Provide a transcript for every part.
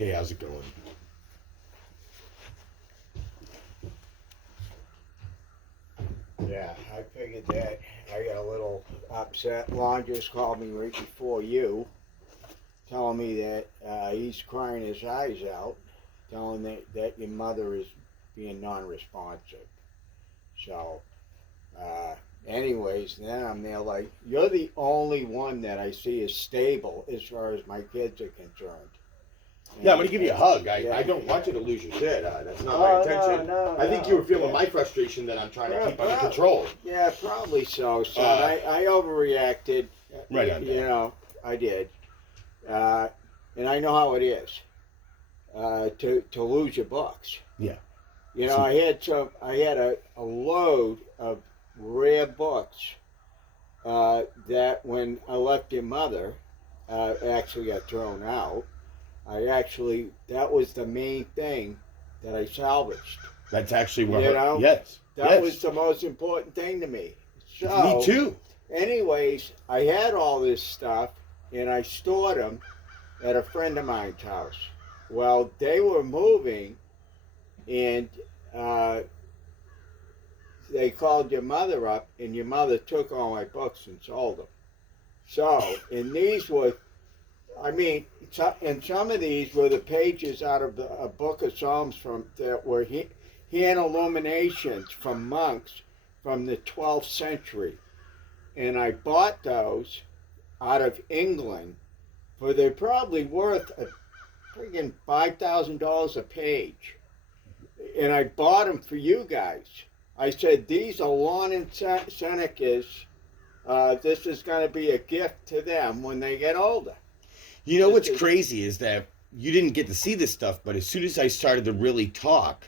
Hey, how's it going? Yeah, I figured that. I got a little upset. Lon just called me right before you, telling me that he's crying his eyes out, telling that your mother is being non-responsive. So, anyways, then I'm there like, you're the only one that I see is stable as far as my kids are concerned. Yeah, I'm going to give you a hug. I don't want you to lose your shit. That's not my intention. I think you were feeling my frustration that I'm trying to keep under control. Yeah, probably so, son. I overreacted. Right on, You know, I did. And I know how it is to lose your books. Yeah. You know, I had a load of rare books that when I left your mother, actually got thrown out. That was the main thing that I salvaged. That's actually what You know? Yes. That was the most important thing to me. So, me too. Anyways, I had all this stuff and I stored them at a friend of mine's house. Well, they were moving and they called your mother up and your mother took all my books and sold them. So, and these were, I mean, and some of these were the pages out of a book of Psalms that were hand illuminations from monks from the 12th century. And I bought those out of England for they're probably worth a friggin' $5,000 a page. And I bought them for you guys. I said, these are Lon and Seneca's. This is going to be a gift to them when they get older. You know what's crazy is that you didn't get to see this stuff, but as soon as I started to really talk,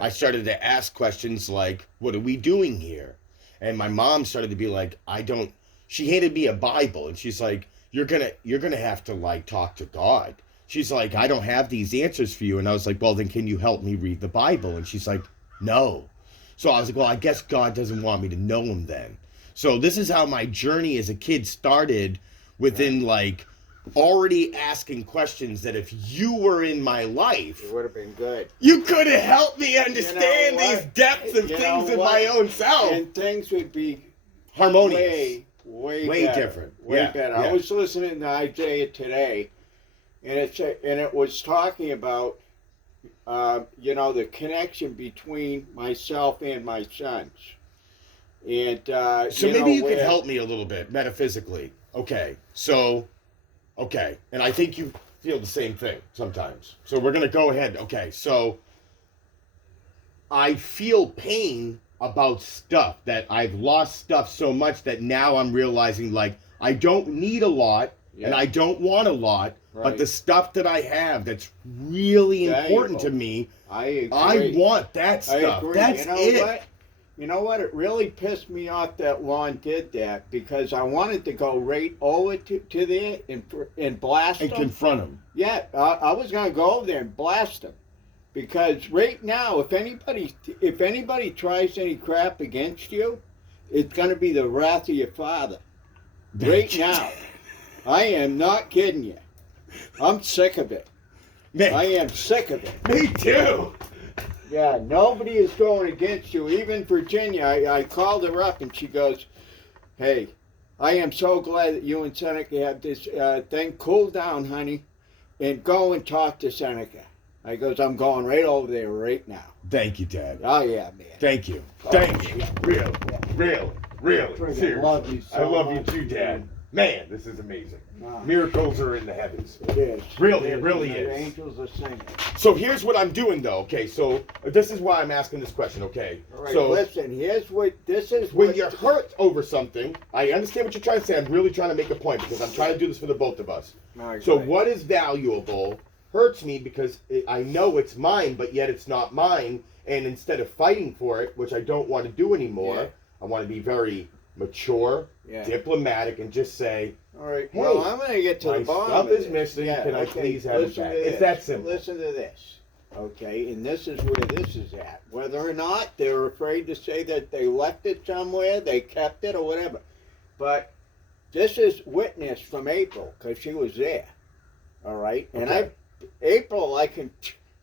I started to ask questions like, what are we doing here? And my mom started to be like, she handed me a Bible and she's like, you're gonna have to like talk to God. She's like, I don't have these answers for you. And I was like, well, then can you help me read the Bible? And she's like, no. So I was like, well, I guess God doesn't want me to know him then. So this is how my journey as a kid started within like already asking questions that if you were in my life, it would have been good. You could have helped me understand these depths of things in my own self. And things would be harmonious. Way better, different. Way better. I was listening to Isaiah today, and it was talking about the connection between myself and my sons. And so maybe you could help me a little bit metaphysically. Okay. And I think you feel the same thing sometimes. So we're going to go ahead. Okay. So I feel pain about stuff that I've lost stuff so much that now I'm realizing like I don't need a lot and I don't want a lot, but the stuff that I have that's really important to me, I want that stuff. That's it. You know what? It really pissed me off that Lon did that because I wanted to go right over to there and blast and confront him. Yeah, I was going to go over there and blast him because right now, if anybody tries any crap against you, it's going to be the wrath of your father. Right now, I am not kidding you. I'm sick of it. Man, I am sick of it. Me too. Yeah, nobody is going against you. Even Virginia, I called her up and she goes, hey, I am so glad that you and Seneca have this thing. Cool down, honey, and go and talk to Seneca. I goes, I'm going right over there right now. Thank you, Dad. Oh, yeah, man. Thank you. Thank you. Really. Seriously. I love you too, Dad. Man, this is amazing. Miracles are in the heavens. It is. Really, it really is. The angels are singing. So here's what I'm doing, though. Okay, so this is why I'm asking this question. Okay. All right. So listen. When you're hurt over something, I understand what you're trying to say. I'm really trying to make a point because I'm trying to do this for the both of us. So what is valuable hurts me because I know it's mine, but yet it's not mine. And instead of fighting for it, which I don't want to do anymore, I want to be very mature, diplomatic, and just say, all right, hey, well, I'm going to get to the bottom of this. Stuff is missing. Can I please have it back? It's that simple. Listen to this, okay? And this is where this is at. Whether or not they're afraid to say that they left it somewhere, they kept it, or whatever. But this is witness from April, because she was there, all right? And April,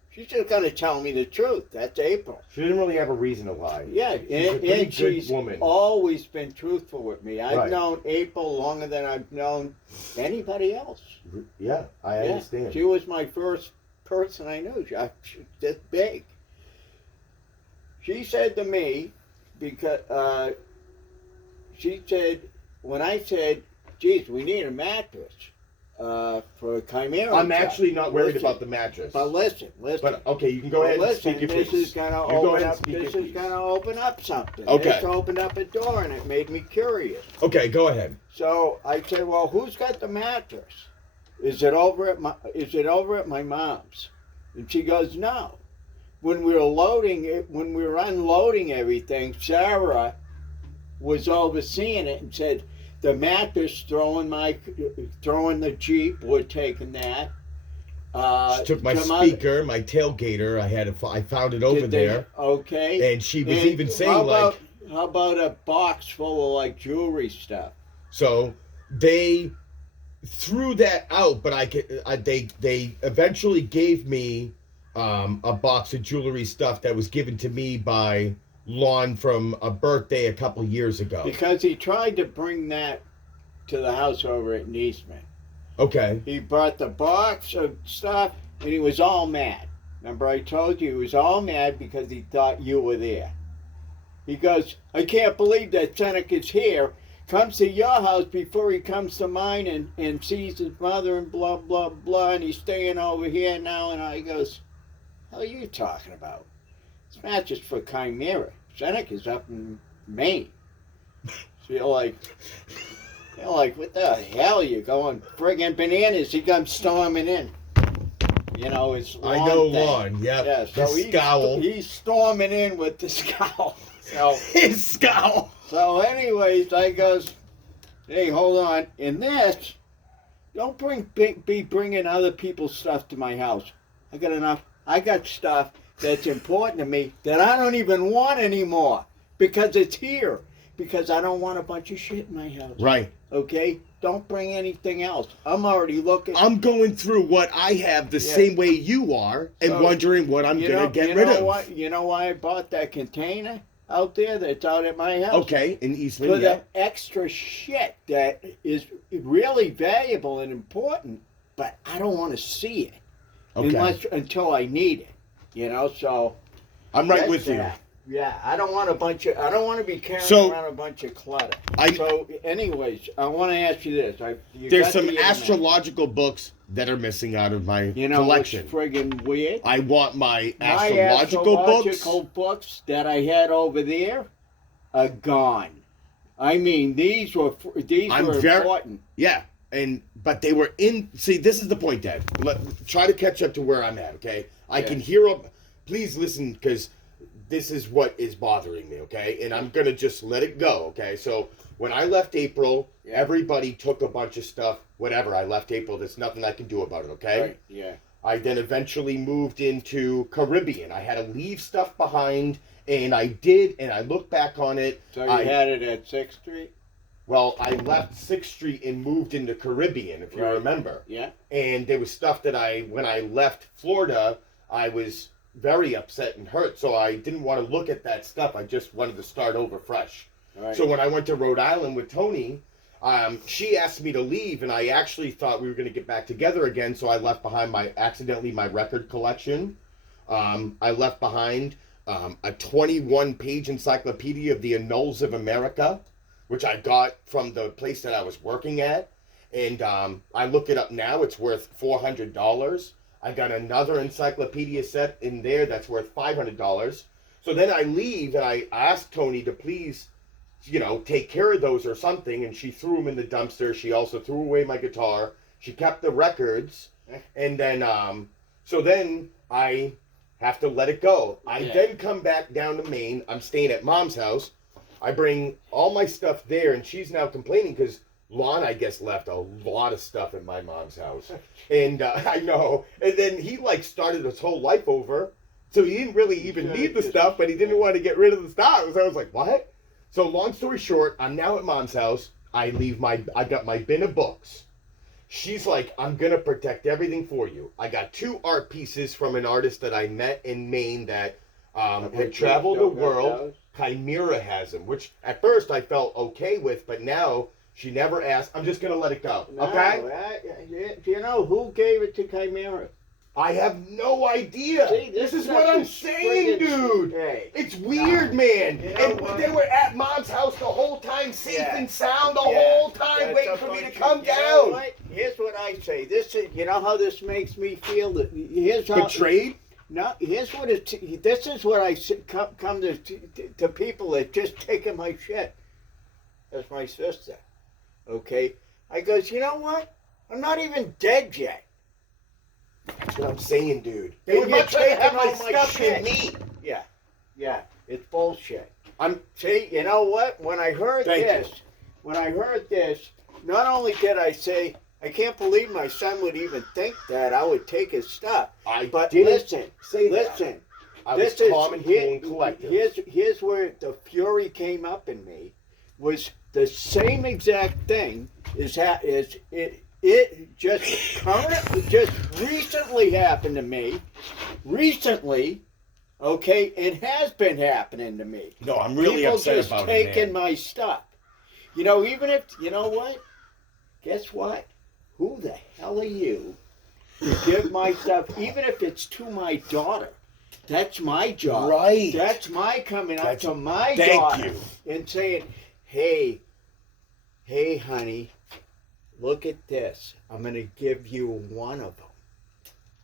she's just gonna tell me the truth. That's April. She didn't really have a reason to lie. Yeah, and she's woman. always been truthful with me. I've Right. known April longer than I've known anybody else. Yeah, I understand. She was my first person I knew. She's this big. She said to me, because she said, when I said, geez, we need a mattress for a Chimera. I'm actually not worried about the mattress. But listen. But okay, you can go ahead and speak your piece. This is gonna open up something. Okay. This opened up a door, and it made me curious. Okay, go ahead. So I said, well, who's got the mattress? Is it over at my mom's? And she goes, no. When we were unloading everything, Sarah was overseeing it and said, the mattress throwing the Jeep, we're taking that. She took my speaker, my tailgater. I found it over there. Okay. And she was even saying how about a box full of jewelry stuff? So they threw that out, but they eventually gave me a box of jewelry stuff that was given to me by Lon from a birthday a couple years ago. Because he tried to bring that to the house over at Niesman. Okay. He brought the box of stuff, and he was all mad. Remember I told you he was all mad because he thought you were there. He goes, I can't believe that Seneca's here, comes to your house before he comes to mine and sees his mother and blah, blah, blah, and he's staying over here now. And I goes, what are you talking about? It's not just for Chimera. Seneca's up in Maine. So you're like, what the hell? You're going friggin' bananas. He comes storming in. You know, it's Lon. I know Lon, yep. Yeah, so the scowl. He's storming in with the scowl. So, his scowl. So anyways, I goes, hey, hold on. In this, don't be bringing other people's stuff to my house. I got enough. I got stuff that's important to me that I don't even want anymore because it's here. Because I don't want a bunch of shit in my house. Right. Okay? Don't bring anything else. I'm already looking. I'm going through what I have the same way you are and wondering what I'm going to get rid of. You know why I bought that container out there that's out at my house? Okay, in Eastman, for the extra shit that is really valuable and important, but I don't want to see it until I need it. You know, so I'm right with you. Yeah, I don't want to be carrying around a bunch of clutter. So, anyways, I want to ask you this. There's some astrological books that are missing out of my collection. What's friggin' weird? I want my astrological books that I had over there are gone. I mean, these were important. Yeah, but they were in. See, this is the point, Dad. Try to catch up to where I'm at, okay? I can hear. Please listen, because this is what is bothering me, okay? And I'm going to just let it go, okay? So when I left April, everybody took a bunch of stuff, whatever. I left April. There's nothing I can do about it, okay? Right, yeah. I then eventually moved into Caribbean. I had to leave stuff behind, and I did, and I look back on it. So you had it at 6th Street? Well, I left 6th Street and moved into Caribbean, if you remember. Yeah. And there was stuff that when I left Florida, I was very upset and hurt, so I didn't want to look at that stuff. I just wanted to start over fresh. Right. So when I went to Rhode Island with Tony, she asked me to leave, and I actually thought we were going to get back together again, so I left behind my record collection. I left behind a 21-page encyclopedia of the Annals of America, which I got from the place that I was working at, and I look it up now. It's worth $400. I got another encyclopedia set in there that's worth $500. So then I leave, and I asked Tony to please, take care of those or something, and she threw them in the dumpster. She also threw away my guitar. She kept the records, and then, so then I have to let it go. I then come back down to Maine. I'm staying at Mom's house. I bring all my stuff there, and she's now complaining because Lon, I guess, left a lot of stuff at my mom's house. And I know. And then he, started his whole life over. So he didn't really even need the stuff, but he didn't want to get rid of the stuff. So I was like, what? So long story short, I'm now at Mom's house. I got my bin of books. She's like, I'm going to protect everything for you. I got 2 art pieces from an artist that I met in Maine that had traveled the world. Chimera has them, which at first I felt okay with, but now she never asked. I'm just going to let it go. No, okay? Do you know who gave it to Chimera? I have no idea. See, this is what I'm saying, dude. Hey, it's weird, man. You know and what? they were at Mom's house the whole time, safe and sound the Yeah. whole time, That's waiting a for me to bunch come of- down. You know what? Here's what I say. This is, you know how this makes me feel. Here's how. Betrayed? No, here's what it. This is what I come to people that just taking my shit. That's my sister. Okay, I goes. You know what? I'm not even dead yet. That's what I'm saying, dude. They And would you're much rather have taking my all my stuff than shit. me. Yeah, it's bullshit. I'm. See, you know what? When I heard this, not only did I say, I can't believe my son would even think that I would take his stuff. But listen, say listen. I was calm and cool and collective. Here's where the fury came up in me. Was the same exact thing it just recently happened to me. Recently, okay, it has been happening to me. No, I'm really upset about it, man. Taking my stuff. You know, even if, you know what? Guess what? Who the hell are you to give my stuff, even if it's to my daughter? That's my job. Right. That's my coming up to my Thank daughter you. and saying, hey, honey, look at this. I'm going to give you one of them.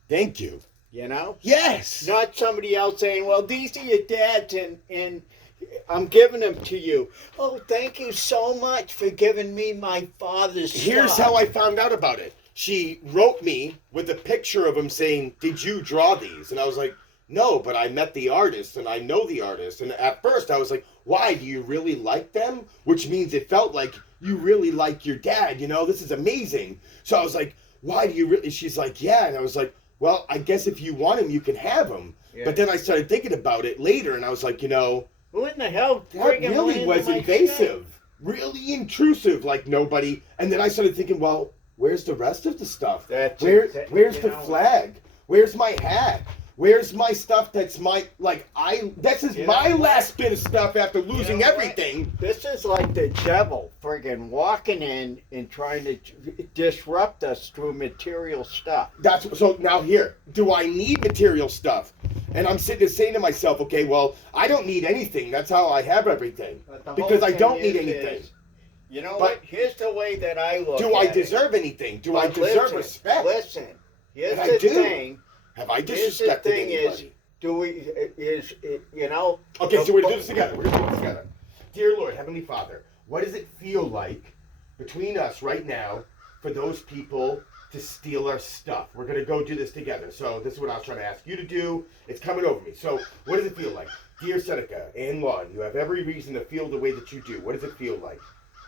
Thank you. You know? Yes. Not somebody else saying, well, these are your dad's and I'm giving them to you. Oh, thank you so much for giving me my father's Here's stuff. how I found out about it. She wrote me with a picture of him saying, did you draw these? And I was like, no, but I met the artist and I know the artist. And at first I was like, why? Do you really like them? Which means it felt like you really like your dad. You know, this is amazing. So I was like, why do you really? She's like, yeah. And I was like, well, I guess if you want him, you can have him. Yeah. But then I started thinking about it later and I was like, you know, who in the hell? That really was invasive. Really intrusive, like nobody. And then I started thinking, well, where's the rest of the stuff? Where's the flag? Where's my hat? Where's my stuff that's my, this is my last bit of stuff after losing everything. What? This is like the devil friggin' walking in and trying to disrupt us through material stuff. So now here, do I need material stuff? And I'm sitting there saying to myself, okay, well, I don't need anything. That's how I have everything. Because I don't need anything. You know what? Here's the way that I look at it. Do I deserve anything? Do I deserve respect? Listen, here's the thing. Have I disrespected anybody? You know... Okay, so we're going to do this together. Dear Lord, Heavenly Father, what does it feel like between us right now for those people to steal our stuff? We're going to go do this together. So this is what I was trying to ask you to do. It's coming over me. So what does it feel like? Dear Seneca and Lon, you have every reason to feel the way that you do. What does it feel like?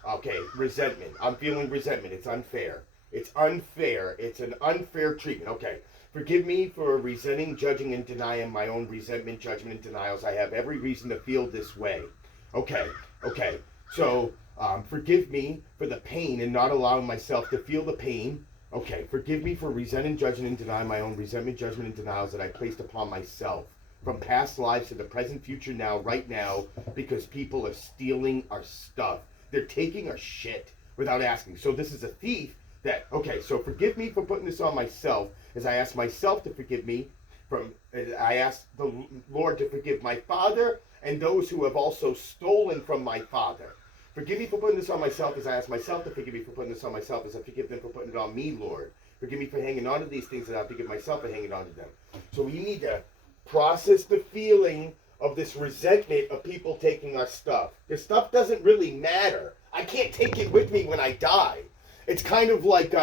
Okay, resentment. I'm feeling resentment. It's unfair. It's unfair. It's an unfair treatment. Okay. Forgive me for resenting, judging, and denying my own resentment, judgment, and denials. I have every reason to feel this way. Okay. So, forgive me for the pain and not allowing myself to feel the pain. Okay. Forgive me for resenting, judging, and denying my own resentment, judgment, and denials that I placed upon myself. From past lives to the present, future, now, right now, because people are stealing our stuff. They're taking our shit without asking. So this is a thief that, okay, so forgive me for putting this on myself as I ask myself to forgive me. I ask the Lord to forgive my father and those who have also stolen from my father. Forgive me for putting this on myself as I ask myself to forgive me for putting this on myself as I forgive them for putting it on me, Lord. Forgive me for hanging on to these things that I forgive myself for hanging on to them. So we need to process the feeling of this resentment of people taking our stuff. This stuff doesn't really matter. I can't take it with me when I die. It's kind of like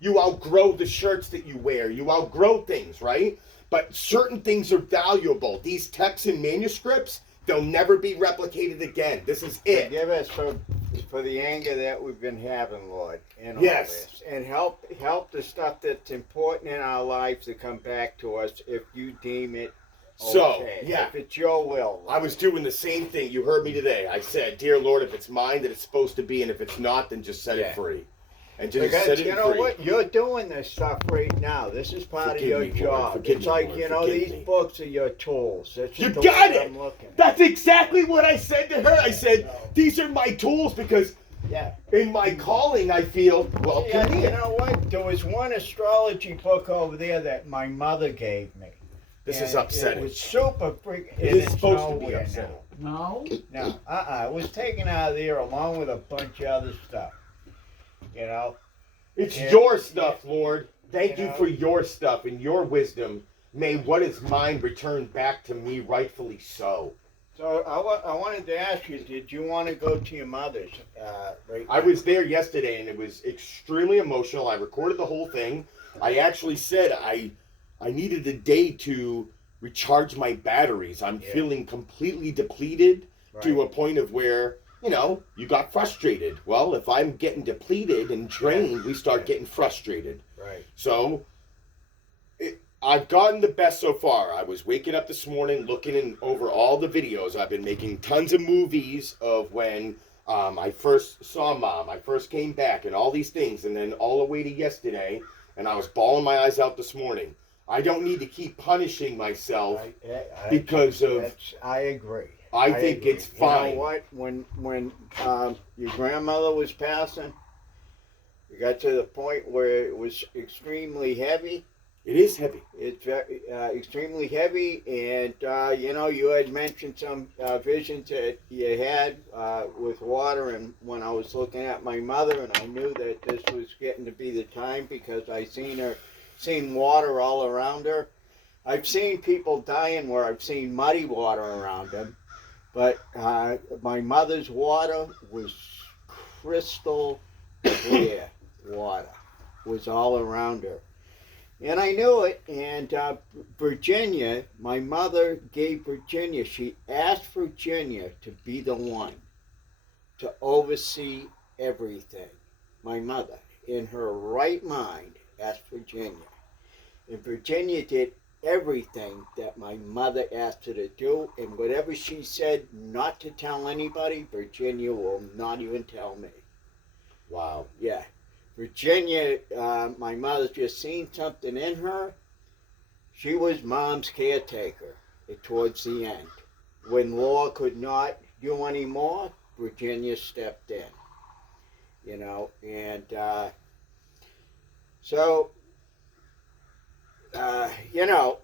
you outgrow the shirts that you wear. You outgrow things, right? But certain things are valuable. These texts and manuscripts, they'll never be replicated again. This is it. Forgive us for the anger that we've been having, Lord, in all Yes. this. And help the stuff that's important in our lives to come back to us if you deem it okay. So, yeah. If it's your will. Lord. I was doing the same thing. You heard me today. I said, dear Lord, if it's mine that it's supposed to be, and if it's not, then just set it free. and just because set it you know free. what? You're doing this stuff right now. This is part of your job. It's like, you know, these books are your tools. That's You the got way it! I'm looking. That's exactly what I said to her. I said, these are my tools because in my calling I feel, well, Yeah, come you here. know what? There was one astrology book over there that my mother gave me. This is upsetting. It was super freaking. It is supposed to be upsetting. No. No. It was taken out of there along with a bunch of other stuff. You know? It's your stuff, Lord. Thank you for your stuff and your wisdom. May what is mine return back to me rightfully so. So I wanted to ask you, did you want to go to your mother's? Right I was there yesterday and it was extremely emotional. I recorded the whole thing. I actually said I needed a day to recharge my batteries. I'm feeling completely depleted to a point of where, you know, you got frustrated. Well, if I'm getting depleted and drained, we start getting frustrated. Right. So I've gotten the best so far. I was waking up this morning looking over all the videos. I've been making tons of movies of when I first saw Mom. I first came back and all these things. And then all the way to yesterday. And I was bawling my eyes out this morning. I don't need to keep punishing myself because of... I agree. I think agree. It's fine. You know what? When your grandmother was passing, you got to the point where it was extremely heavy. It is heavy. It's extremely heavy, and you know, you had mentioned some visions that you had with water, and when I was looking at my mother, and I knew that this was getting to be the time because I seen water all around her. I've seen people dying where I've seen muddy water around them, but my mother's water was crystal clear water, was all around her. And I knew it, and Virginia, my mother gave Virginia, she asked Virginia to be the one to oversee everything. My mother, in her right mind, asked Virginia. And Virginia did everything that my mother asked her to do, and whatever she said not to tell anybody, Virginia will not even tell me. Wow. Yeah. Virginia, my mother just seen something in her. She was Mom's caretaker towards the end. When Law could not do any more, Virginia stepped in. You know, and so, you know,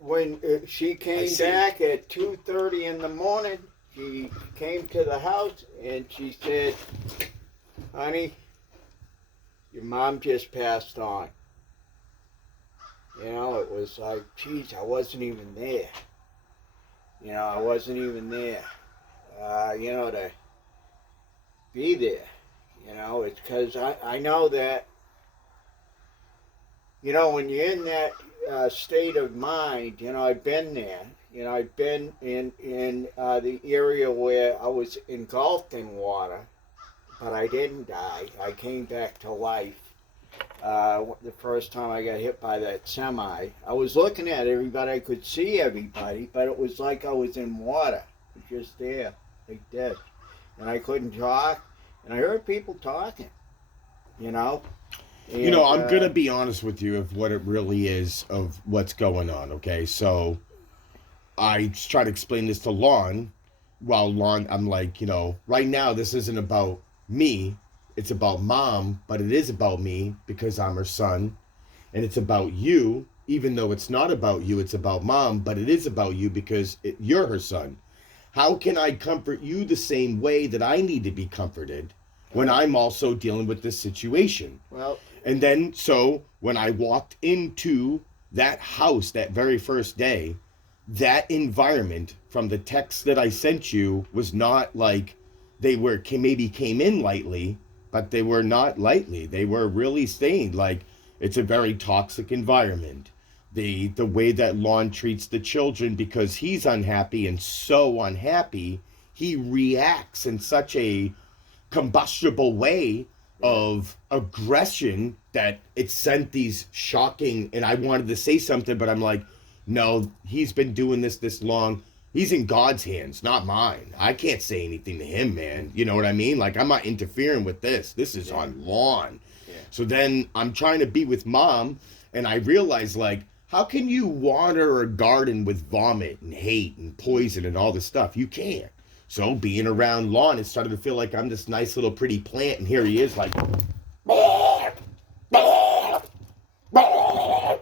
when she came back at 2:30 in the morning, she came to the house and she said, "Honey, your mom just passed on." You know, it was like, geez, I wasn't even there. You know, I wasn't even there. You know, to be there. You know, it's because I know that, you know, when you're in that state of mind, you know, I've been there. You know, I've been in the area where I was engulfed in water. But I didn't die. I came back to life the first time I got hit by that semi. I was looking at everybody. I could see everybody, but it was like I was in water. It was just there, like this. And I couldn't talk. And I heard people talking, you know. And, you know, I'm going to be honest with you of what it really is of what's going on, okay? So I try to explain this to Lon. While Lon, I'm like, you know, right now this isn't about me, it's about Mom, but it is about me because I'm her son, and it's about you, even though it's not about you, it's about Mom, but it is about you because you're her son. How can I comfort you the same way that I need to be comforted when I'm also dealing with this situation? Well, and then, so when I walked into that house that very first day, that environment from the text that I sent you was not like they were maybe came in lightly, but they were not lightly. They were really staying like it's a very toxic environment. The way that Lon treats the children because he's unhappy and so unhappy, he reacts in such a combustible way of aggression that it sent these shocking, and I wanted to say something, but I'm like, no, he's been doing this long. He's in God's hands, not mine. I can't say anything to him, man. You know what I mean? Like, I'm not interfering with this. This is on lawn. Yeah. So then I'm trying to be with mom, and I realize, like, how can you water a garden with vomit and hate and poison and all this stuff? You can't. So being around lawn, it started to feel like I'm this nice little pretty plant, and here he is, like,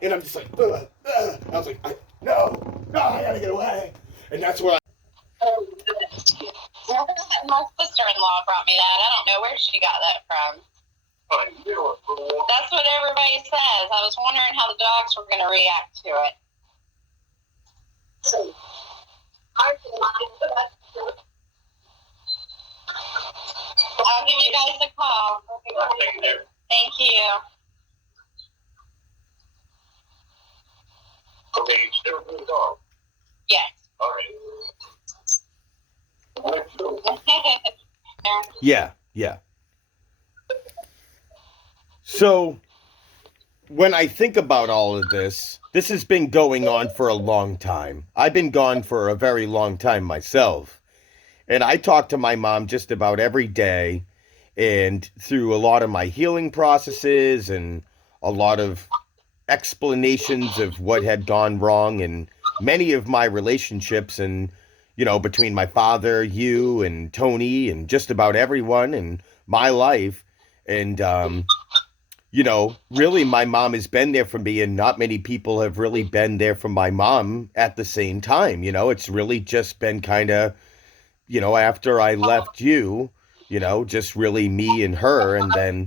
and I'm just like, I was like, no, I gotta get away. And that's where my sister-in-law brought me that. I don't know where she got that from. That's what everybody says. I was wondering how the dogs were going to react to it. I'll give you guys a call. Thank you. Okay, you still do the dog? Yes. All right. Yeah. So, when I think about all of this, this has been going on for a long time. I've been gone for a very long time myself. And I talk to my mom just about every day, and through a lot of my healing processes and a lot of explanations of what had gone wrong in many of my relationships, and between my father, you, and Tony, and just about everyone in my life. And really my mom has been there for me, and not many people have really been there for my mom at the same time. It's really just been kind of, after I left you, just really me and her. And then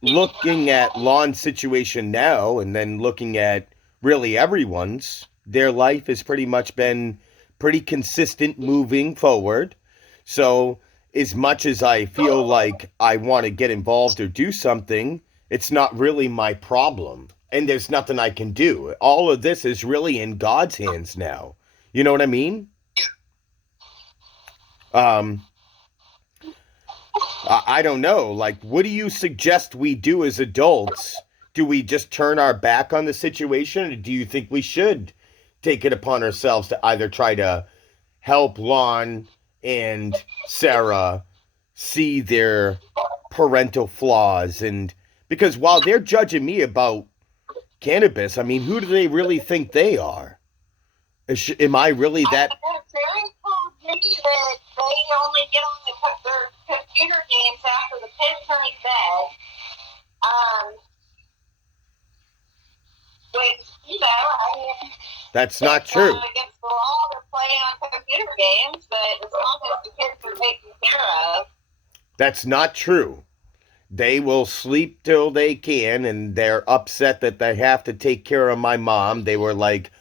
looking at Lon's situation now, and then looking at really everyone's, their life has pretty much been pretty consistent moving forward. So as much as I feel like I want to get involved or do something, it's not really my problem. And there's nothing I can do. All of this is really in God's hands now. You know what I mean? I don't know. Like, what do you suggest we do as adults? Do we just turn our back on the situation, or do you think we should take it upon ourselves to either try to help Lon and Sarah see their parental flaws? And because while they're judging me about cannabis, I mean, who do they really think they are? Am I really that? Sarah told me that they only get on their computer games after the kids are in bed. Which, I mean, that's not true. Against the law to play on computer games, but as long as the kids are taken care of. That's not true. They will sleep till they can, and they're upset that they have to take care of my mom. They were like,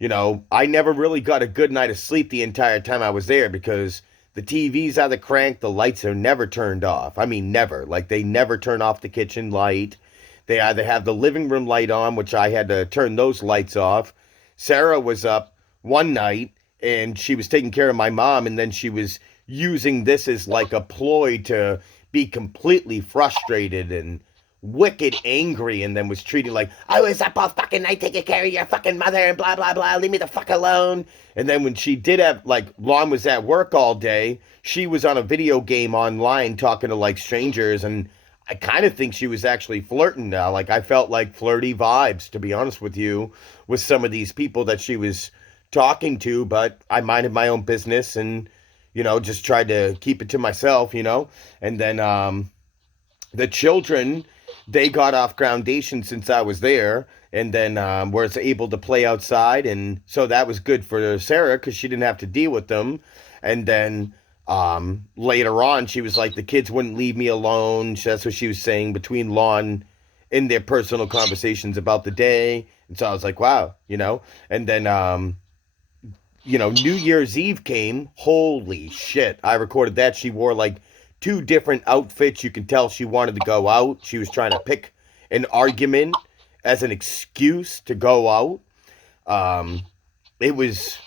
I never really got a good night of sleep the entire time I was there, because the TV's either cranked, the lights are never turned off. I mean, never. Like, they never turn off the kitchen light. They either have the living room light on, which I had to turn those lights off. Sarah was up one night, and she was taking care of my mom, and then she was using this as like a ploy to be completely frustrated and wicked angry, and then was treating like, I was up all fucking night taking care of your fucking mother and blah, blah, blah, leave me the fuck alone. And then when she did have, like, Lon was at work all day, she was on a video game online talking to, like, strangers, and I kind of think she was actually flirting now. Like, I felt like flirty vibes, to be honest with you, with some of these people that she was talking to, but I minded my own business and, just tried to keep it to myself, and then, the children, they got off groundation since I was there, and then was able to play outside, and so that was good for Sarah because she didn't have to deal with them. And then later on, she was like, the kids wouldn't leave me alone. That's what she was saying between Lon in their personal conversations about the day. And so I was like, wow, and then New Year's Eve came. Holy shit, I recorded that. She wore like 2 different outfits. You can tell she wanted to go out. She was trying to pick an argument as an excuse to go out. It was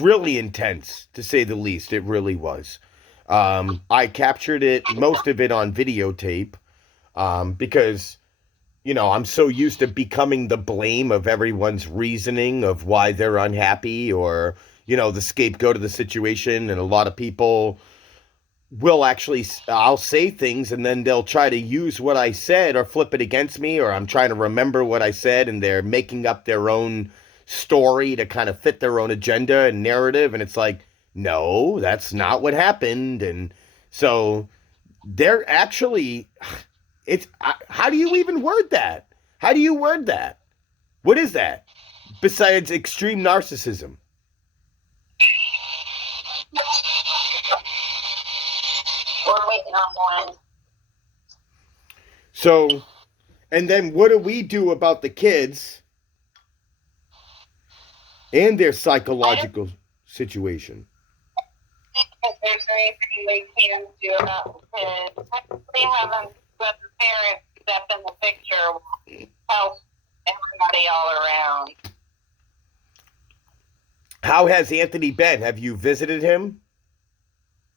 really intense, to say the least. It really was. I captured it, most of it on videotape, because, I'm so used to becoming the blame of everyone's reasoning of why they're unhappy, or, the scapegoat of the situation, and a lot of people will actually, I'll say things and then they'll try to use what I said or flip it against me, or I'm trying to remember what I said and they're making up their own story to kind of fit their own agenda and narrative. And it's like, no, that's not what happened. And so they're actually, how do you even word that? How do you word that? What is that besides extreme narcissism? We're waiting on one. So, and then what do we do about the kids and their psychological situation? If there's anything they can do about the kids, they haven't let the parents step in the picture, help everybody all around. How has Anthony been? Have you visited him?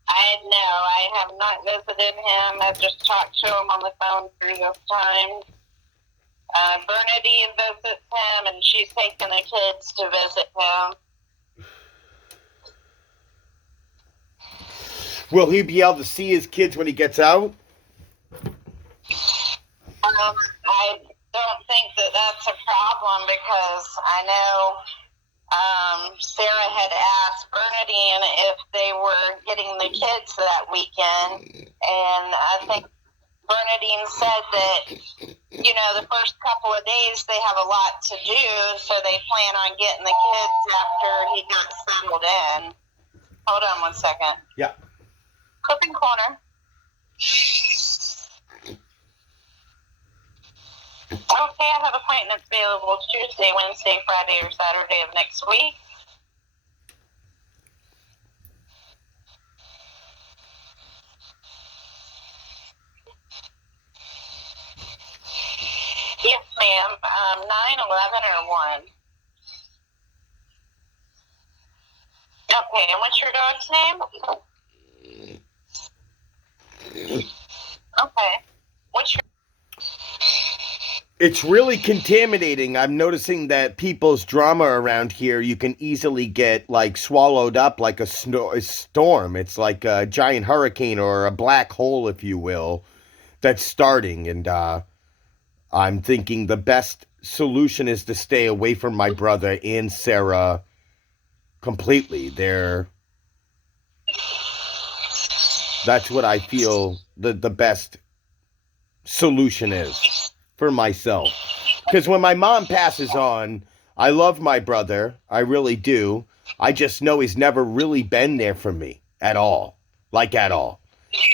I have not visited him. I've just talked to him on the phone through this time. Bernadine visits him, and she's taking the kids to visit him. Will he be able to see his kids when he gets out? I don't think that that's a problem because I know Sarah had asked Bernadine if they were getting the kids that weekend, and I think Bernadine said that, the first couple of days they have a lot to do, so they plan on getting the kids after he got settled in. Hold on one second. Yeah. Clipping corner. Okay, I have appointments available Tuesday, Wednesday, Friday, or Saturday of next week. Yes, ma'am. 9, 11, or 1. Okay, and what's your dog's name? Okay. What's your... It's really contaminating. I'm noticing that people's drama around here, you can easily get swallowed up like a storm. It's like a giant hurricane or a black hole, if you will, that's starting. And I'm thinking the best solution is to stay away from my brother and Sarah completely. That's what I feel the best solution is for myself. Because when my mom passes on, I love my brother. I really do. I just know he's never really been there for me at all. At all.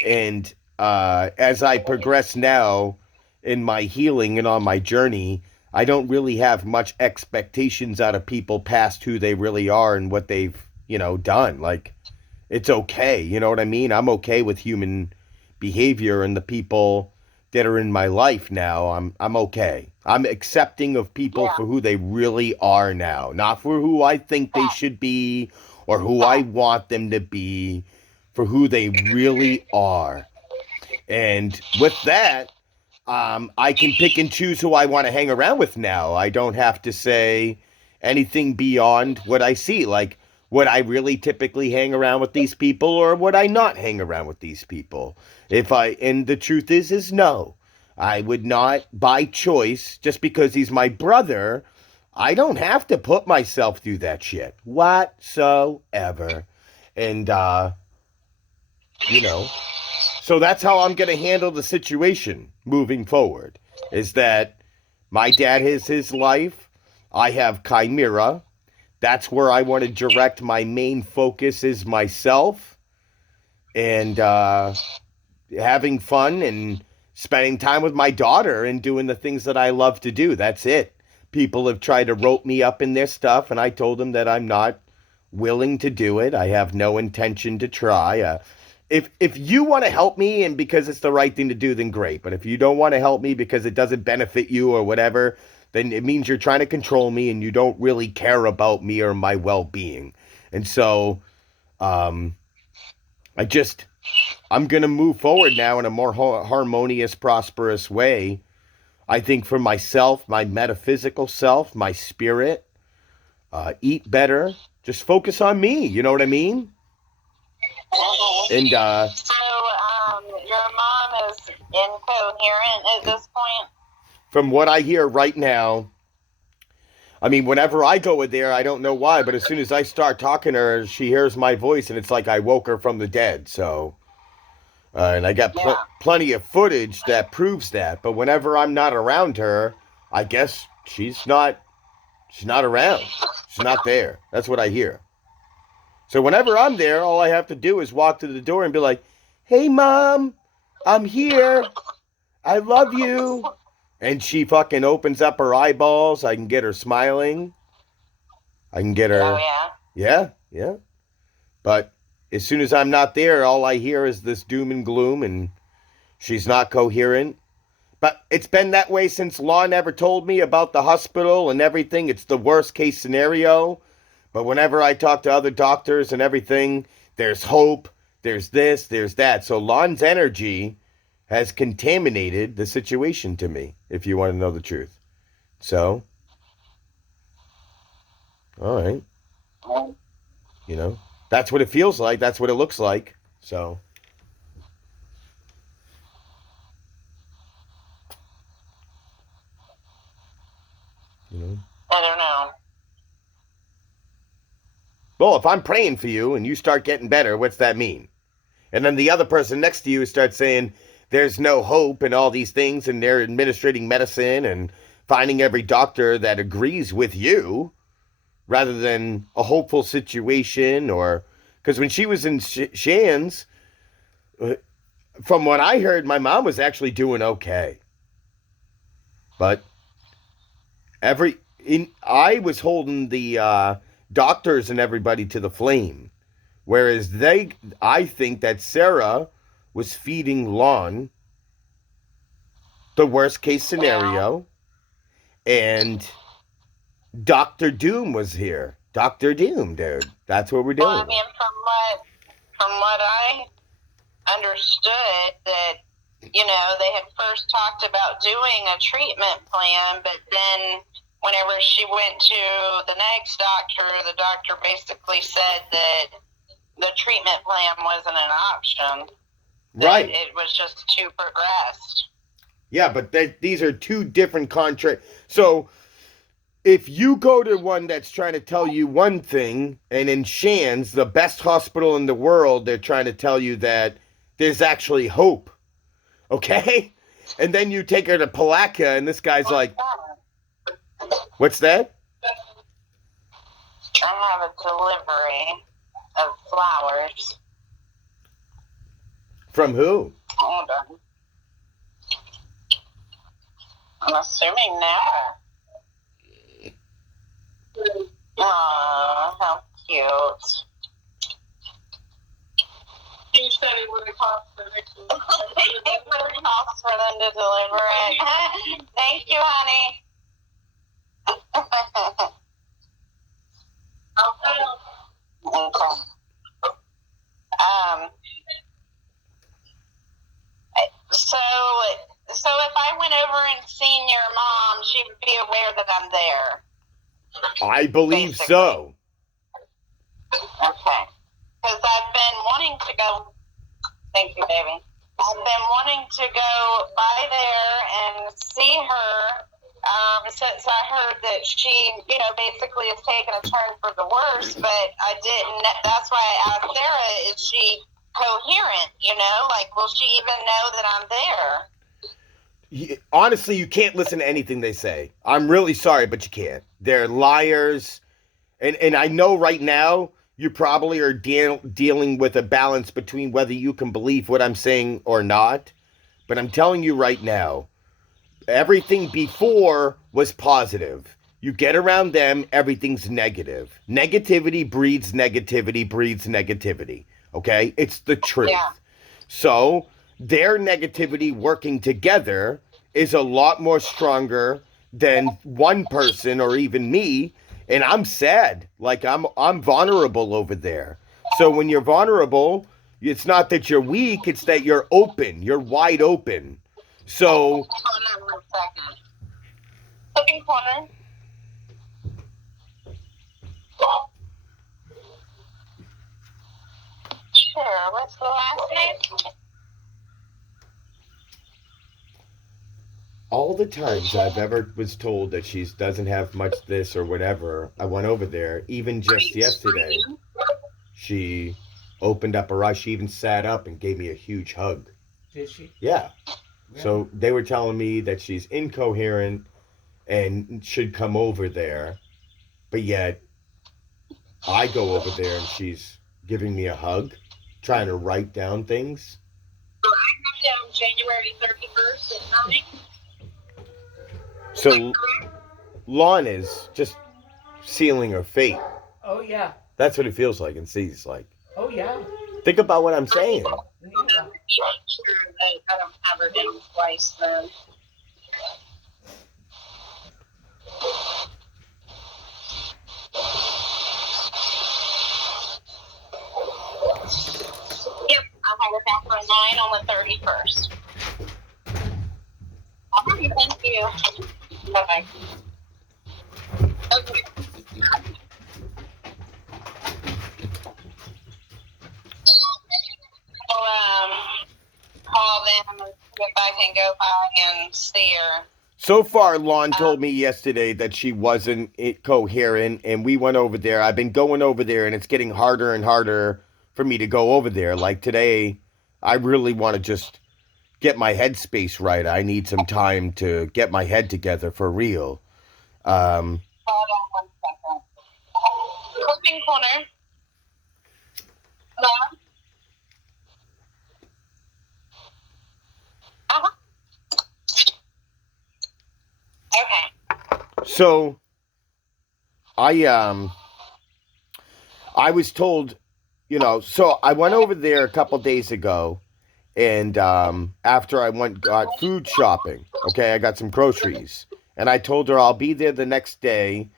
And as I progress now in my healing and on my journey, I don't really have much expectations out of people past who they really are and what they've, done. It's okay. You know what I mean? I'm okay with human behavior and the people that are in my life now. I'm okay. I'm accepting of people for who they really are now, not for who I think they should be or who I want them to be, for who they really are. And with that, I can pick and choose who I want to hang around with now. I don't have to say anything beyond what I see. Would I really typically hang around with these people, or would I not hang around with these people? And the truth is no. I would not, by choice, just because he's my brother. I don't have to put myself through that shit whatsoever. And, so that's how I'm going to handle the situation moving forward, is that my dad has his life. I have Chimera. That's where I want to direct my main focus is myself, and having fun and spending time with my daughter and doing the things that I love to do. That's it. People have tried to rope me up in their stuff, and I told them that I'm not willing to do it. I have no intention to try. If you want to help me and because it's the right thing to do, then great. But if you don't want to help me because it doesn't benefit you or whatever, then it means you're trying to control me and you don't really care about me or my well-being. And so I'm going to move forward now in a more harmonious, prosperous way. I think for myself, my metaphysical self, my spirit, eat better, just focus on me. You know what I mean? And so your mom is incoherent at this point. From what I hear right now, I mean, whenever I go in there, I don't know why, but as soon as I start talking to her, she hears my voice, and it's like I woke her from the dead. So, and I got plenty of footage that proves that. But whenever I'm not around her, I guess she's not around. She's not there. That's what I hear. So whenever I'm there, all I have to do is walk to the door and be like, "Hey, Mom, I'm here. I love you." And she fucking opens up her eyeballs. I can get her smiling. I can get her. Oh, yeah? Yeah. But as soon as I'm not there, all I hear is this doom and gloom, and she's not coherent. But it's been that way since Lon ever told me about the hospital and everything. It's the worst case scenario. But whenever I talk to other doctors and everything, there's hope, there's this, there's that. So Lon's energy has contaminated the situation to me, if you want to know the truth. So, all right. You know, that's what it feels like. That's what it looks like. So. You know? I don't know. Well, if I'm praying for you and you start getting better, what's that mean? And then the other person next to you starts saying there's no hope and all these things, and they're administering medicine and finding every doctor that agrees with you rather than a hopeful situation. Or because when she was in Shands, from what I heard, my mom was actually doing okay. But I was holding the doctors and everybody to the flame. Whereas I think that Sarah was feeding Lon the worst case scenario, and Dr. Doom was here. Dr. Doom, dude. That's what we're doing. Well, I mean, from what I understood, that, you know, they had first talked about doing a treatment plan, but then whenever she went to the next doctor, the doctor basically said that the treatment plan wasn't an option. Right. It was just too progressed. Yeah, but these are two different contracts. So if you go to one that's trying to tell you one thing, and in Shands, the best hospital in the world, they're trying to tell you that there's actually hope. Okay? And then you take her to Palatka, and this guy's like, what's that? I have a delivery of flowers. From who? Hold on. I'm assuming Nana. Aw, how cute. He said it would have cost for them It would cost for them to deliver it. Thank you, honey. Okay. So if I went over and seen your mom, she would be aware that I'm there. I believe basically. So. Okay. Because I've been wanting to go. Thank you, baby. I've been wanting to go by there and see her since I heard that she, you know, basically is taking a turn for the worse, but I didn't. That's why I asked Sarah, is she coherent, you know? Like, will she even know that I'm there? Honestly, you can't listen to anything they say. I'm really sorry, but you can't. They're liars. And I know right now you probably are dealing with a balance between whether you can believe what I'm saying or not. But I'm telling you right now, everything before was positive. You get around them, everything's negative. Negativity breeds negativity, breeds negativity. Okay? It's the truth. Yeah. So their negativity working together is a lot more stronger than one person or even me. And I'm sad. Like, I'm vulnerable over there. So when you're vulnerable, it's not that you're weak, it's that you're open. You're wide open. So... Hold on 1 second. Flipping corner. Sure. What's the last name? All the times I've ever was told that she doesn't have much this or whatever, I went over there. Even just yesterday, she opened up her eyes. She even sat up and gave me a huge hug. Did she? Yeah. Really? So they were telling me that she's incoherent and should come over there, but yet I go over there and she's giving me a hug, trying to write down things. So I have down January 31st is coming. So Lon is just sealing her fate. Oh, yeah. That's what it feels like and sees like. Oh, yeah. Think about what I'm saying. Yeah. Make sure that I don't have her down twice then. Yep, I'll have it down for 9 on the 31st. All right, thank you. Bye-bye. Okay. I'll call them and see if I can go by and see her. So far, Lon told me yesterday that she wasn't coherent, and we went over there. I've been going over there, and it's getting harder and harder for me to go over there. Like today, I really want to just get my headspace right. I need some time to get my head together for real. Hold on 1 second. Cooking corner. Hello? Uh-huh. Okay. So, I was told, so I went over there a couple days ago, and after I got food shopping, okay, I got some groceries, and I told her I'll be there the next day,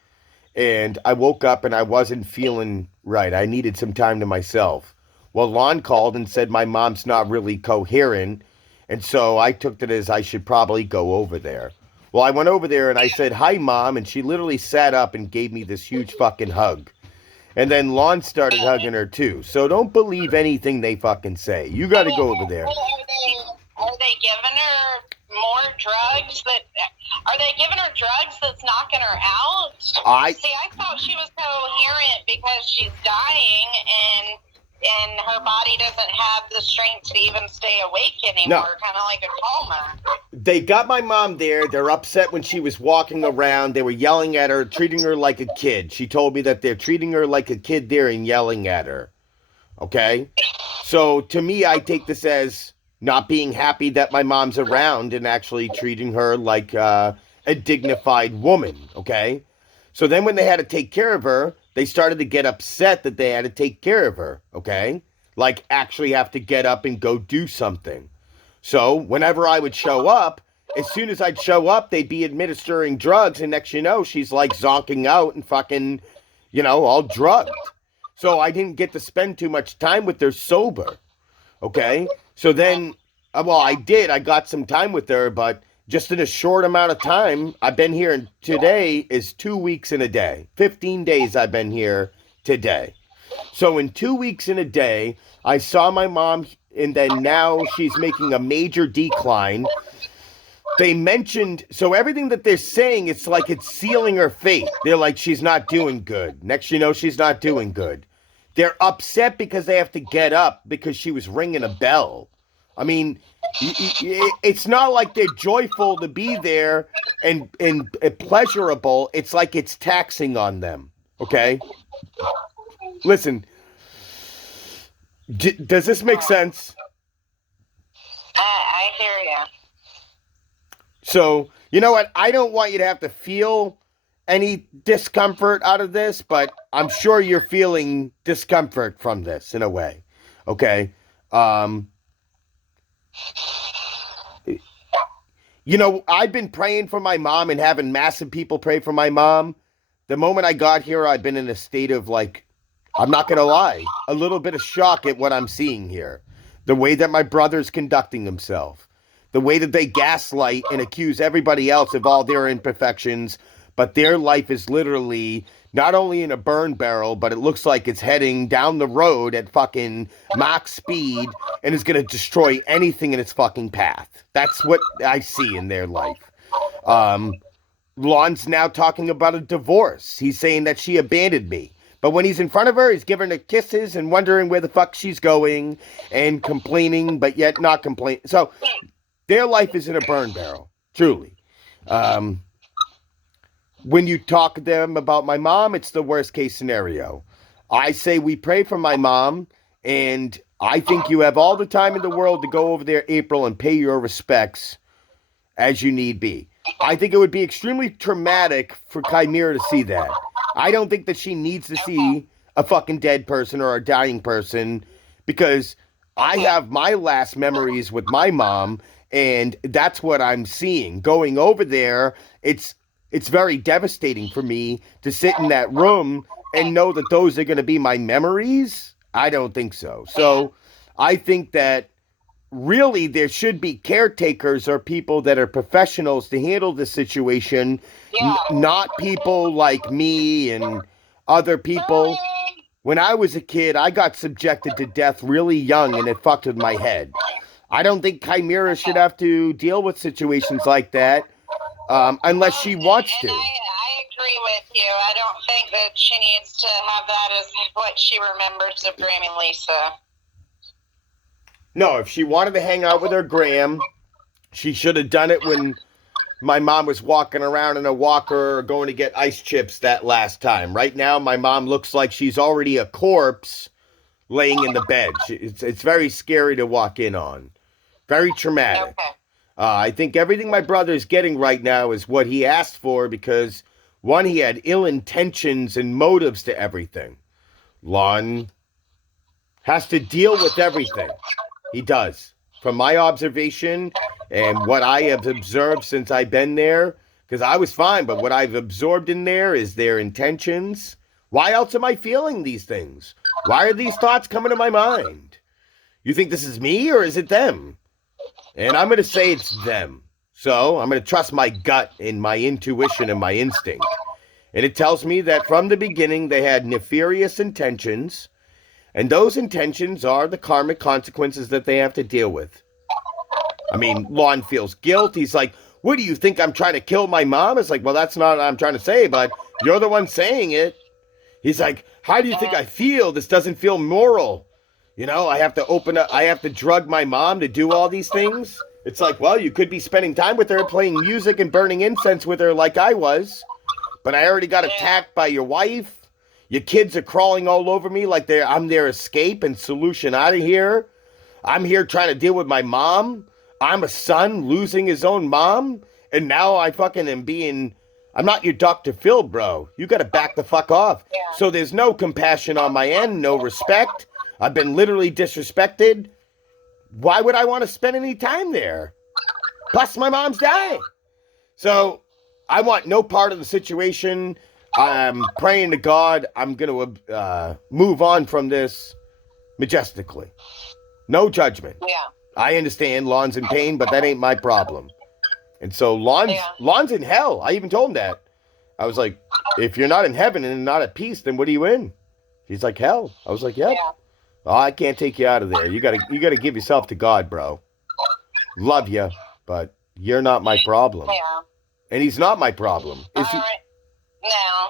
and I woke up and I wasn't feeling right. I needed some time to myself. Well, Lon called and said my mom's not really coherent, and so I took it as I should probably go over there. Well, I went over there and I said, "Hi, Mom," and she literally sat up and gave me this huge fucking hug. And then Lon started hugging her too. So don't believe anything they fucking say. You got to go over there. Are they giving her more drugs? Are they giving her drugs that's knocking her out? I thought she was coherent because she's dying and her body doesn't have the strength to even stay awake anymore, kind of like a coma. They got my mom there. They're upset when she was walking around. They were yelling at her, treating her like a kid. She told me that they're treating her like a kid there and yelling at her. Okay? So to me, I take this as not being happy that my mom's around and actually treating her like a dignified woman. Okay? So then when they had to take care of her, they started to get upset that they had to take care of her, okay? Like, actually have to get up and go do something. So, whenever I would show up, as soon as I'd show up, they'd be administering drugs, and next you know, she's like zonking out and fucking, all drugged. So, I didn't get to spend too much time with her sober, okay? So then, I did. I got some time with her, but just in a short amount of time, I've been here, and today is 2 weeks in a day. 15 days I've been here today. So in 2 weeks in a day, I saw my mom, and then now she's making a major decline. They mentioned, so everything that they're saying, it's like it's sealing her fate. They're like, she's not doing good. Next you know, she's not doing good. They're upset because they have to get up because she was ringing a bell. I mean, it's not like they're joyful to be there and pleasurable. It's like it's taxing on them, okay? Listen, does this make sense? I hear you. So, you know what? I don't want you to have to feel any discomfort out of this, but I'm sure you're feeling discomfort from this in a way, okay? I've been praying for my mom and having massive people pray for my mom. The moment I got here, I've been in a state of, I'm not going to lie, a little bit of shock at what I'm seeing here. The way that my brother's conducting himself. The way that they gaslight and accuse everybody else of all their imperfections, but their life is literally not only in a burn barrel, but it looks like it's heading down the road at fucking Mach speed and is going to destroy anything in its fucking path. That's what I see in their life. Lon's now talking about a divorce. He's saying that she abandoned me. But when he's in front of her, he's giving her kisses and wondering where the fuck she's going and complaining, but yet not complaining. So their life is in a burn barrel, truly. When you talk to them about my mom, it's the worst case scenario. I say we pray for my mom, and I think you have all the time in the world to go over there, April, and pay your respects as you need be. I think it would be extremely traumatic for Chimera to see that. I don't think that she needs to see a fucking dead person or a dying person, because I have my last memories with my mom, and that's what I'm seeing. Going over there, it's very devastating for me to sit in that room and know that those are going to be my memories. I don't think so. So I think that really there should be caretakers or people that are professionals to handle the situation, not people like me and other people. When I was a kid, I got subjected to death really young, and it fucked with my head. I don't think Chimera should have to deal with situations like that unless she wants to. I agree with you. I don't think that she needs to have that as what she remembers of Grammy Lisa. No, if she wanted to hang out with her Graham, she should have done it when my mom was walking around in a walker or going to get ice chips that last time. Right now, my mom looks like she's already a corpse laying in the bed. It's very scary to walk in on. Very traumatic. Okay. I think everything my brother is getting right now is what he asked for, because, one, he had ill intentions and motives to everything. Lon has to deal with everything. He does. From my observation and what I have observed since I've been there, because I was fine, but what I've absorbed in there is their intentions. Why else am I feeling these things? Why are these thoughts coming to my mind? You think this is me, or is it them? And I'm going to say it's them. So I'm going to trust my gut and my intuition and my instinct. And it tells me that from the beginning they had nefarious intentions, and those intentions are the karmic consequences that they have to deal with. I mean, Lon feels guilt. He's like, what do you think, I'm trying to kill my mom? It's like, well, that's not what I'm trying to say, but you're the one saying it. He's like, how do you think I feel? This doesn't feel moral. You know, I have to drug my mom to do all these things. It's like, well, you could be spending time with her, playing music and burning incense with her like I was. But I already got attacked by your wife. Your kids are crawling all over me like I'm their escape and solution out of here. I'm here trying to deal with my mom. I'm a son losing his own mom. And now I fucking I'm not your Dr. Phil, bro. You got to back the fuck off. Yeah. So there's no compassion on my end, no respect. I've been literally disrespected. Why would I want to spend any time there? Plus, my mom's dying. So I want no part of the situation. I'm praying to God I'm going to move on from this majestically. No judgment. Yeah. I understand Lon's in pain, but that ain't my problem. And so Lon's in hell. I even told him that. I was like, if you're not in heaven and not at peace, then what are you in? He's like, hell. I was like, yep. Yeah. Oh, I can't take you out of there. You gotta give yourself to God, bro. Love you, but you're not my problem. Yeah. And he's not my problem. Is he? Right. No.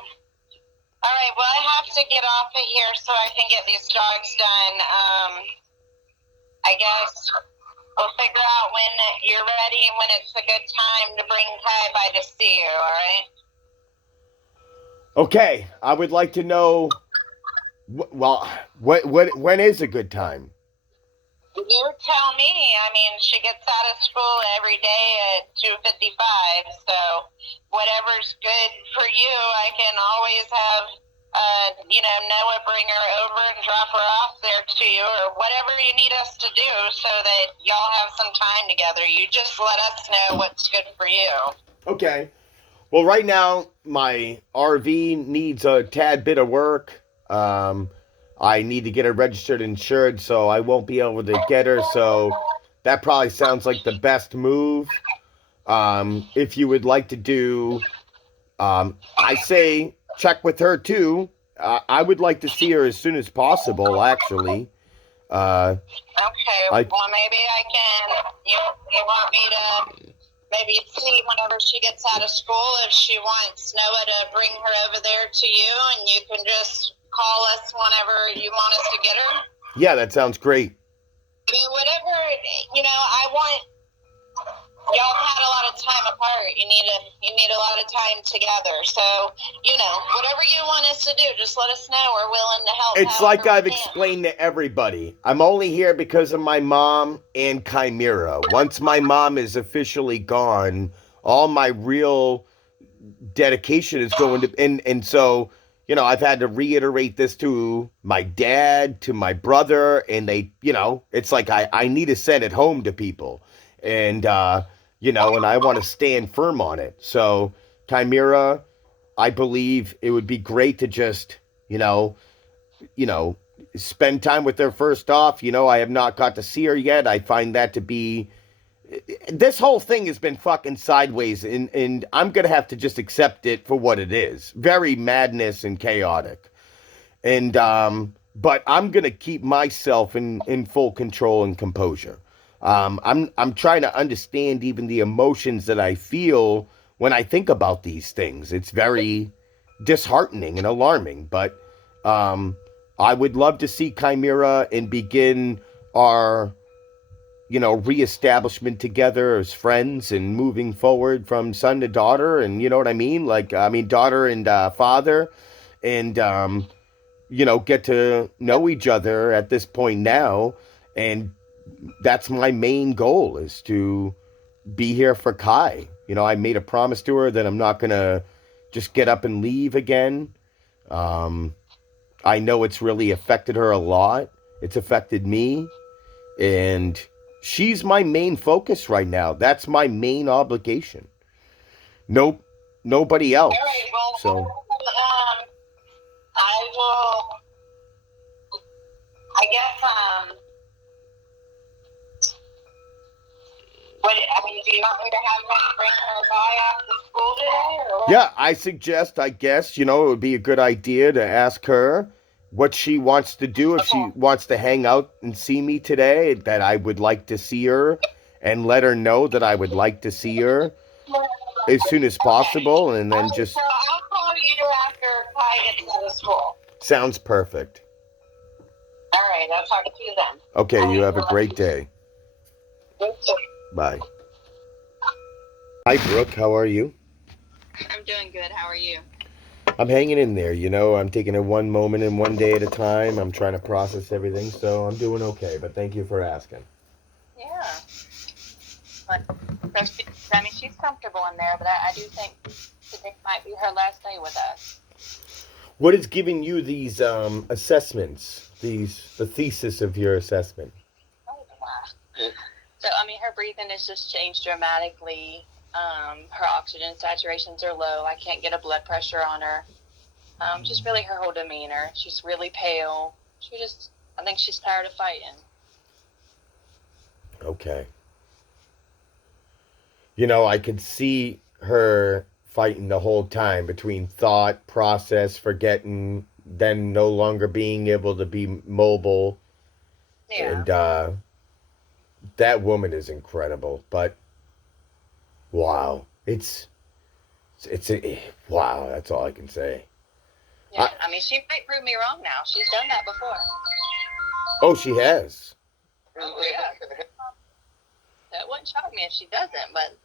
All right. Well, I have to get off of here so I can get these dogs done. I guess we'll figure out when you're ready and when it's a good time to bring Kai by to see you. All right. Okay. I would like to know. Well, when is a good time? You tell me. I mean, she gets out of school every day at 2:55, so whatever's good for you, I can always have, Noah bring her over and drop her off there to you, or whatever you need us to do so that y'all have some time together. You just let us know what's good for you. Okay. Well, right now, my RV needs a tad bit of work. I need to get her registered and insured, so I won't be able to get her, so that probably sounds like the best move. If you would like to do I say check with her too. I would like to see her as soon as possible, actually. Okay, I well, maybe I can. You want me to maybe see whenever she gets out of school if she wants Noah to bring her over there to you, and you can just call us whenever you want us to get her? Yeah, that sounds great. I mean, whatever, I want. Y'all had a lot of time apart. You need a lot of time together. So, whatever you want us to do, just let us know. We're willing to help. It's like I've explained to everybody. I'm only here because of my mom and Chimera. Once my mom is officially gone, all my real dedication is going to and so I've had to reiterate this to my dad, to my brother, and they, it's like I need to send it home to people. And and I want to stand firm on it. So Chimera, I believe it would be great to just, spend time with her first off. I have not got to see her yet. I find that to be, this whole thing has been fucking sideways, and I'm going to have to just accept it for what it is. Very madness and chaotic. And, but I'm going to keep myself in full control and composure. I'm trying to understand even the emotions that I feel when I think about these things. It's very disheartening and alarming, but, I would love to see Chimera and begin our, reestablishment together as friends and moving forward from son to daughter. And you know what I mean? Daughter and father, and, get to know each other at this point now. And that's my main goal, is to be here for Kai. I made a promise to her that I'm not going to just get up and leave again. I know it's really affected her a lot. It's affected me. And she's my main focus right now. That's my main obligation. Nope. Nobody else. All right, well, so I will, I guess, do you want me to have her bring her by after school today, or what? Yeah, I suggest, I guess, it would be a good idea to ask her what she wants to do. If she wants to hang out and see me today, that I would like to see her, and let her know that I would like to see her as soon as possible, and then just... So I'll call you after Kai gets out of school. Sounds perfect. All right, I'll talk to you then. Okay, you have a great day. Bye. Hi, Brooke. How are you? I'm doing good. How are you? I'm hanging in there. I'm taking it one moment and one day at a time. I'm trying to process everything, so I'm doing okay. But thank you for asking. Yeah. But, she's comfortable in there, but I do think today might be her last day with us. What is giving you these assessments? The thesis of your assessment? Oh, wow. So, her breathing has just changed dramatically. Her oxygen saturations are low. I can't get a blood pressure on her. Just really her whole demeanor. She's really pale. I think she's tired of fighting. Okay. I could see her fighting the whole time between thought, process, forgetting, then no longer being able to be mobile. Yeah. And that woman is incredible, but wow, it's wow. That's all I can say. Yeah, she might prove me wrong now. She's done that before. Oh, she has. Oh, yeah. That wouldn't shock me if she doesn't, but...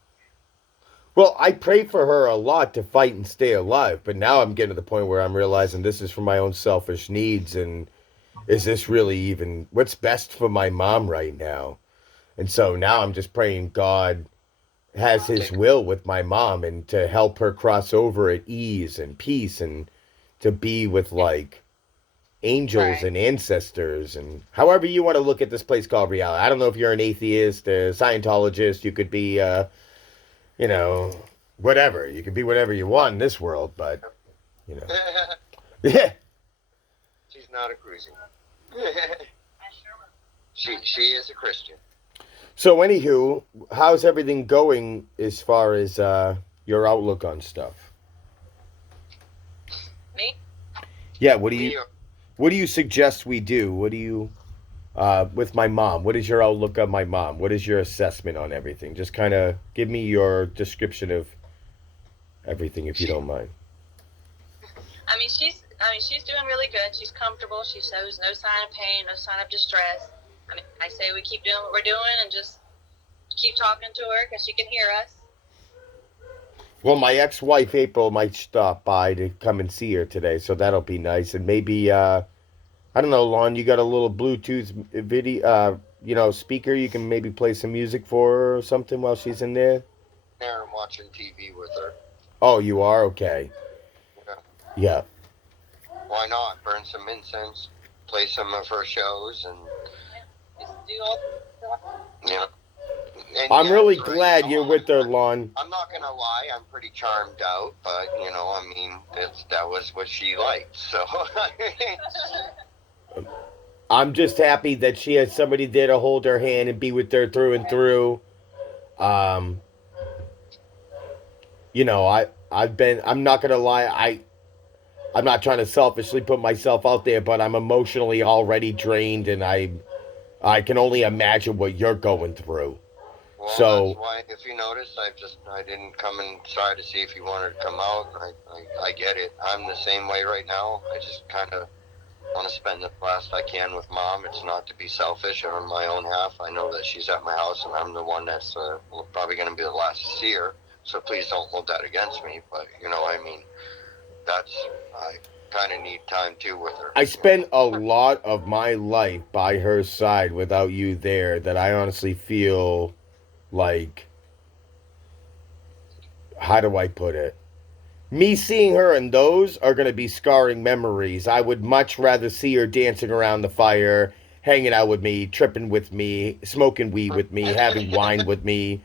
Well, I pray for her a lot to fight and stay alive, but now I'm getting to the point where I'm realizing this is for my own selfish needs, and is this really even what's best for my mom right now? And so now I'm just praying God has his will with my mom, and to help her cross over at ease and peace, and to be with angels and ancestors, and however you want to look at this place called reality. I don't know if you're an atheist, a Scientologist, you could be, whatever. You could be whatever you want in this world, but, yeah. She's not a Christian. She is a Christian. So, anywho, how's everything going as far as your outlook on stuff? Yeah, what do you suggest we do? What do you with my mom? What is your outlook on my mom? What is your assessment on everything? Just kind of give me your description of everything, if you don't mind. She's doing really good. She's comfortable. She shows no sign of pain, no sign of distress. I say we keep doing what we're doing and just keep talking to her because she can hear us. Well, my ex-wife April might stop by to come and see her today, so that'll be nice. And maybe I don't know, Lon, you got a little Bluetooth video, speaker. You can maybe play some music for her or something while she's in there. There, I'm watching TV with her. Oh, you are? Okay. Yeah. Why not? Burn some incense, play some of her shows, and Just do all. And I'm really glad you're with her, Lon. I'm not gonna lie, I'm pretty charmed out, but that was what she liked. So I'm just happy that she has somebody there to hold her hand and be with her through and through. I'm not gonna lie, I'm not trying to selfishly put myself out there, but I'm emotionally already drained, and I can only imagine what you're going through. Well, so that's why, if you noticed, I didn't come and try to see if you wanted to come out. I get it. I'm the same way right now. I just kind of want to spend the last I can with Mom. It's not to be selfish or on my own half. I know that she's at my house, and I'm the one that's probably going to be the last to see her. So please don't hold that against me. But I kind of need time too with her. I spent a lot of my life by her side without you there, that I honestly feel like, how do I put it? Me seeing her and those are going to be scarring memories. I would much rather see her dancing around the fire, hanging out with me, tripping with me, smoking weed with me, having wine with me.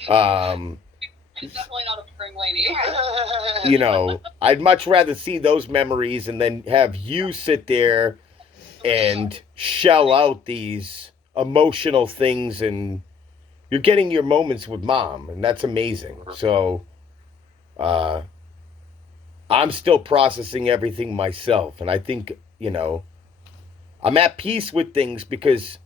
She's definitely not a spring lady. I'd much rather see those memories and then have you sit there and shell out these emotional things, and you're getting your moments with Mom, and that's amazing. So, I'm still processing everything myself, and I think, I'm at peace with things because,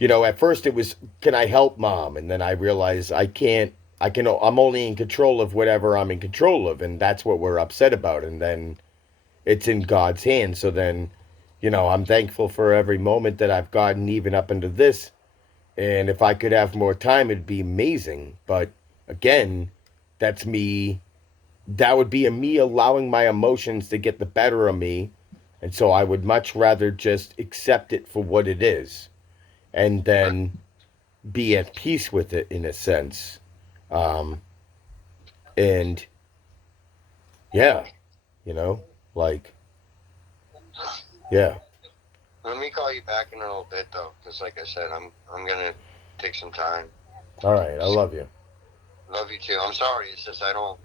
at first it was, can I help Mom? And then I realized I'm only in control of whatever I'm in control of, and that's what we're upset about, and then it's in God's hands. So then, I'm thankful for every moment that I've gotten, even up into this. And if I could have more time, it'd be amazing. But again, that would be me allowing my emotions to get the better of me. And so I would much rather just accept it for what it is and then be at peace with it, in a sense. And yeah, yeah. Let me call you back in a little bit, though, because like I said, I'm gonna take some time. All right, I love you. Love you too. I'm sorry. It's just I don't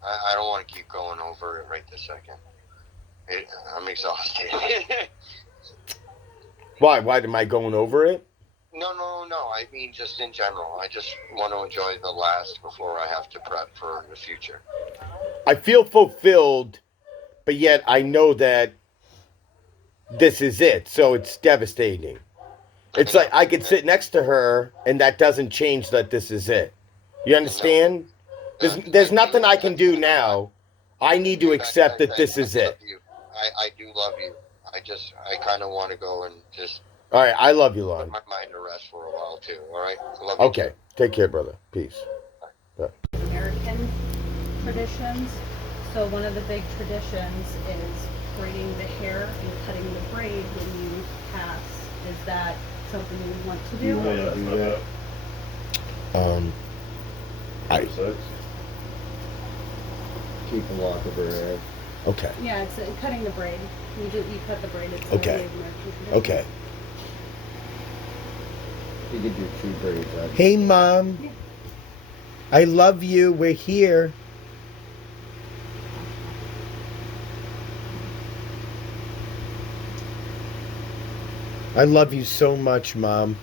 want to keep going over it right this second. I'm exhausted. Why? Why am I going over it? No. I mean, just in general. I just want to enjoy the last before I have to prep for the future. I feel fulfilled, but yet I know that this is it. So it's devastating. It's like I could sit next to her, and that doesn't change that this is it. You understand? There's nothing I can do now. I need to accept that this is it. I do love you. I kind of want to go and just... All right, I love you, Lon. Put my mind to rest for a while, too, all right? I love you. Okay, take care, brother. Peace. Bye. American traditions. So one of the big traditions is braiding the hair and cutting the braid when you pass. Is that something you want to do? Do that. Keep a lock of her hair. Okay. Yeah, it's cutting the braid. You cut the braid. It's Okay. a Native American tradition. Okay. You could do 2 braids. Hey, Mom. Yeah. I love you. We're here. I love you so much, Mom.